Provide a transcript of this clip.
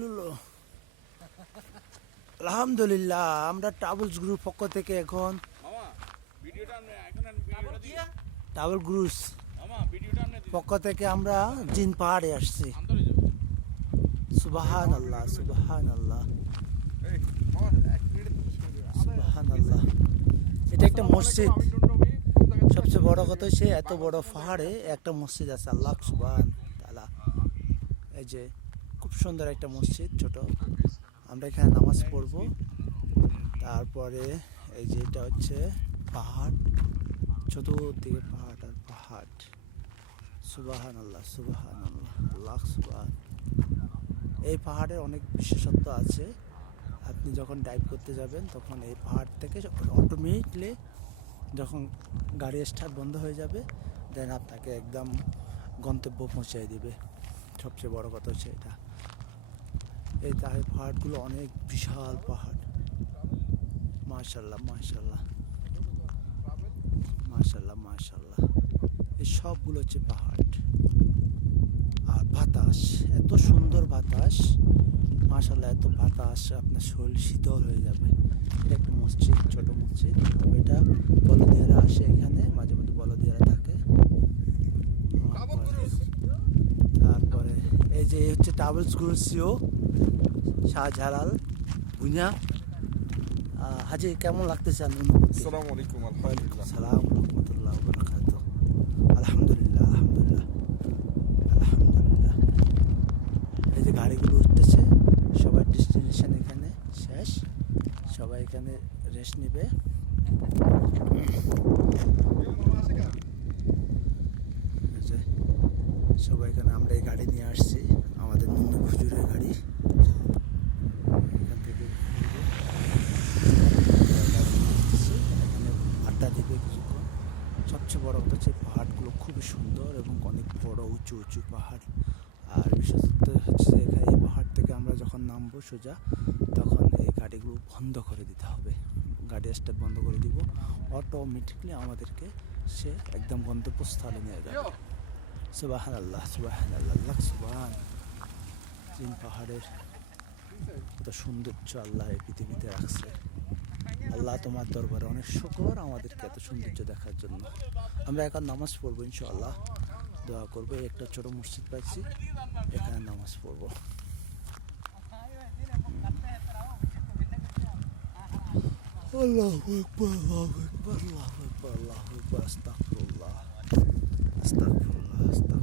লুলো। আলহামদুলিল্লাহ আমরা travels group পক্ষ থেকে এখন ট্রাভেল গ্রুপস পক্ষ থেকে আমরা জিন পাহাড়ে আসছি। সুবাহান আল্লাহ সুবাহান আল্লাহ সুবাহান আল্লাহ এটা একটা মসজিদ। সবচেয়ে বড় কথা হচ্ছে এত বড় পাহাড়ে একটা মসজিদ আছে আল্লাহ সুবাহান তালা এই যে খুব সুন্দর একটা মসজিদ, ছোট। আমরা এখানে নামাজ পড়ব। তারপরে এই যে এটা হচ্ছে পাহাড়, চতুর্দিকে পাহাড় আর পাহাড়। সুবাহান আল্লাহ সুবাহান। আল্লাহ আল্লাহ এই পাহাড়ের অনেক বিশেষত্ব আছে। আপনি যখন ডাইভ করতে যাবেন, তখন এই পাহাড় থেকে অটোমেটিকলি যখন গাড়ি স্টার্ট বন্ধ হয়ে যাবে দেন আপনাকে একদম গন্তব্য পৌঁছে দিবে। সবচেয়ে বড় কথা হচ্ছে এটা। এই তাই পাহাড়গুলো অনেক বিশাল পাহাড়। মাশাল্লাহ মাশাল্লাহ মাশাল্লাহ মাশাল্লাহ এই সবগুলো হচ্ছে পাহাড়। আর বাতাস, এত সুন্দর বাতাস। মাশাল্লাহ এত বাতাস, আপনার শরীর শীতল হয়ে যাবে। এটা একটা মসজিদ, ছোট মসজিদ। তবে এটা বলদিয়ারা আসে এখানে, মাঝে মধ্যে বলদিয়ারা থাকে। তারপরে- এই যে হচ্ছে travels group CEO Shahjalal Bhuiyan Haji কেমন লাগতেছে আমি আলাইকুম আলহামদুলিল্লাহ। সালাম রহমতুল্লাহ বরকাত আলহামদুলিল্লাহ আলহামদুলিল্লাহ আলহামদুলিল্লাহ। এই যে গাড়িগুলো উঠতেছে সবার ডেস্টিনেশন এখানে শেষ। সবাই এখানে রেস্ট নেবে এই যে সবাই এখানে আমরা এই গাড়ি নিয়ে আসছি, আমাদের নুনু খুজুরের গাড়ি। এখান থেকে এখানে আড্ডা দিবে কিছুক্ষণ। সবচেয়ে বড় কথা হচ্ছে, পাহাড়গুলো খুবই সুন্দর এবং অনেক বড়, উঁচু উঁচু পাহাড়। আর বিশেষত হচ্ছে এখানে এই পাহাড় থেকে আমরা যখন নামবো সোজা, তখন এই গাড়িগুলো বন্ধ করে দিতে হবে। গাড়ি স্টার্ট বন্ধ করে দিব। অটোমেটিকলি আমাদেরকে সে একদম গন্তব্যস্থলে নিয়ে যাবে। সুবাহান আল্লাহ সুবাহান আল্লাহ সুবাহান। তিন পাহাড়ের কত সৌন্দর্য আল্লাহ এই পৃথিবীতে রাখছে। আল্লাহ তোমার দরবারে অনেক শুকর আমাদেরকে এত সৌন্দর্য দেখার জন্য। আমরা এখন নামাজ পড়ব ইনশাআল্লাহ। দোয়া করব, একটা ছোট মসজিদ পাইছি, এখানে নামাজ পড়ব। আল্লাহ আকবার, আল্লাহ আল্লাহ আল্লাহ আকবার Hasta